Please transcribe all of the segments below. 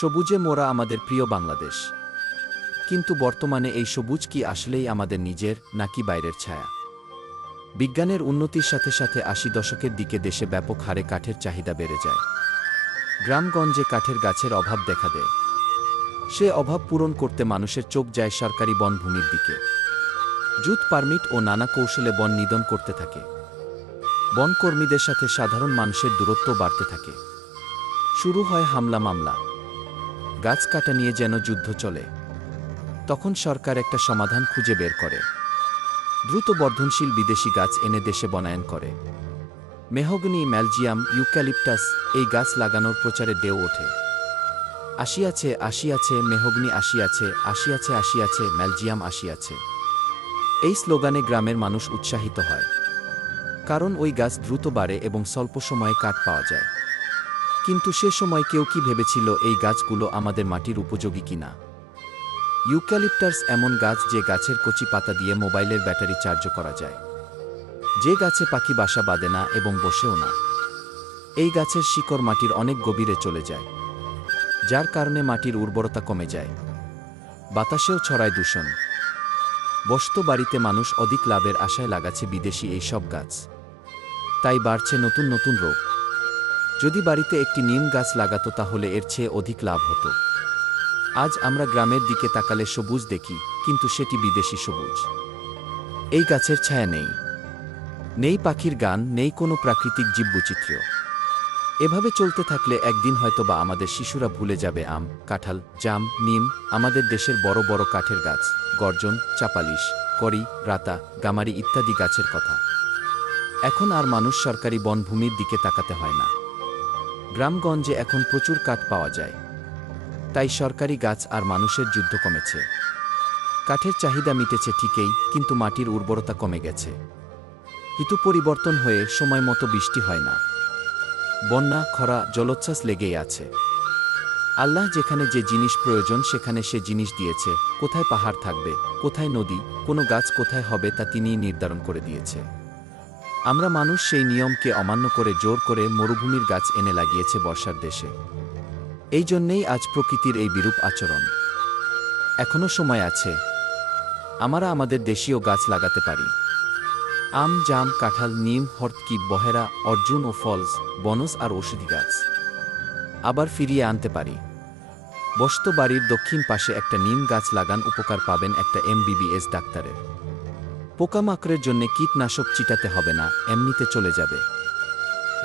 সবুজে মোড়া আমাদের প্রিয় বাংলাদেশ। কিন্তু বর্তমানে এই সবুজ কি আসলেই আমাদের নিজের নাকি বাইরের ছায়া? বিজ্ঞানের উন্নতির সাথে সাথে ৮০ দশকের দিকে দেশে ব্যাপক হারে কাঠের চাহিদা বেড়ে যায়। গ্রামগঞ্জে কাঠের গাছের অভাব দেখা দেয়। সে অভাব পূরণ করতে মানুষের চোখ যায় সরকারি বনভূমির দিকে। জুত পারমিট ও নানা কৌশলে বন নিধন করতে থাকে। বনকর্মীদের সাথে সাধারণ মানুষের দূরত্ব বাড়তে থাকে। শুরু হয় হামলা মামলা। গাছ কাটা নিয়ে যেন যুদ্ধ চলে। তখন সরকার একটা সমাধান খুঁজে বের করে। দ্রুত বর্ধনশীল বিদেশি গাছ এনে দেশে বনায়ন করে। মেহগনি, ম্যালজিয়াম, ইউক্যালিপটাস এই গাছ লাগানোর প্রচারে ঢেউ ওঠে। আসিয়াছে আসিয়াছে মেহগনি, আসিয়াছে আসিয়াছে আসিয়াছে ম্যালজিয়াম, আসিয়াছে। এই স্লোগানে গ্রামের মানুষ উৎসাহিত হয়। কারণ ওই গাছ দ্রুত বাড়ে এবং স্বল্প সময়ে কাঠ পাওয়া যায়। কিন্তু সে সময় কেউ কি ভেবেছিল এই গাছগুলো আমাদের মাটির উপযোগী কিনা? ইউক্যালিপটাস এমন গাছ যে গাছের কচি পাতা দিয়ে মোবাইলের ব্যাটারি চার্জ করা যায়। যে গাছে পাখি বাসা বাঁধে না এবং বসেও না। এই গাছের শিকড় মাটির অনেক গভীরে চলে যায়, যার কারণে মাটির উর্বরতা কমে যায়। বাতাসেও ছড়ায় দূষণ। বসত বাড়িতে মানুষ অধিক লাভের আশায় লাগাচ্ছে বিদেশি এই সব গাছ। তাই বাড়ছে নতুন নতুন রোগ। যদি বাড়িতে একটি নিম গাছ লাগাতো তাহলে এর চেয়ে অধিক লাভ হতো। আজ আমরা গ্রামের দিকে তাকালে সবুজ দেখি, কিন্তু সেটি বিদেশি সবুজ। এই গাছের ছায়া নেই, নেই পাখির গান, নেই কোনো প্রাকৃতিক জীববৈচিত্র্য। এভাবে চলতে থাকলে একদিন হয়তোবা আমাদের শিশুরা ভুলে যাবে আম, কাঁঠাল, জাম, নিম, আমাদের দেশের বড় বড় কাঠের গাছ, গর্জন, চাপালিশ, করি, রাতা, গামারি ইত্যাদি গাছের কথা। এখন আর মানুষ সরকারি বনভূমির দিকে তাকাতে হয় না। গ্রামগঞ্জে এখন প্রচুর কাঠ পাওয়া যায়। তাই সরকারি গাছ আর মানুষের যুদ্ধ কমেছে। কাঠের চাহিদা মিটেছে ঠিকই, কিন্তু মাটির উর্বরতা কমে গেছে। ঋতু পরিবর্তন হয়ে সময় মতো বৃষ্টি হয় না। বন্যা, খরা, জলোচ্ছ্বাস লেগেই আছে। আল্লাহ যেখানে যে জিনিস প্রয়োজন সেখানে সে জিনিস দিয়েছে। কোথায় পাহাড় থাকবে, কোথায় নদী, কোনো গাছ কোথায় হবে তা তিনিই নির্ধারণ করে দিয়েছে। আমরা মানুষ সেই নিয়মকে অমান্য করে জোর করে মরুভূমির গাছ এনে লাগিয়েছে বর্ষার দেশে। এই জন্যেই আজ প্রকৃতির এই বিরূপ আচরণ। এখনো সময় আছে। আমরা আমাদের দেশীয় গাছ লাগাতে পারি। আম, জাম, কাঁঠাল, নিম, হর্তকি, বহেরা, অর্জুন ও ফলস, বনস আর ঔষধি গাছ আবার ফিরিয়ে আনতে পারি। বসত বাড়ির দক্ষিণ পাশে একটা নিম গাছ লাগান, উপকার পাবেন একটা MBBS ডাক্তারের। পোকামাকড়ের জন্য কীটনাশক চিটাতে হবে না, এমনিতে চলে যাবে।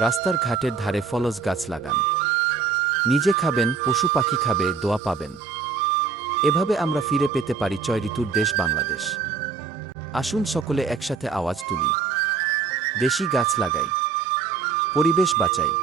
রাস্তার ঘাটের ধারে ফলস গাছ লাগান। নিজে খাবেন, পশু পাখি খাবে, দোয়া পাবেন। এভাবে আমরা ফিরে পেতে পারি ৬ ঋতুর দেশ বাংলাদেশ। আসুন সকলে একসাথে আওয়াজ তুলি। দেশি গাছ লাগাই, পরিবেশ বাঁচাই।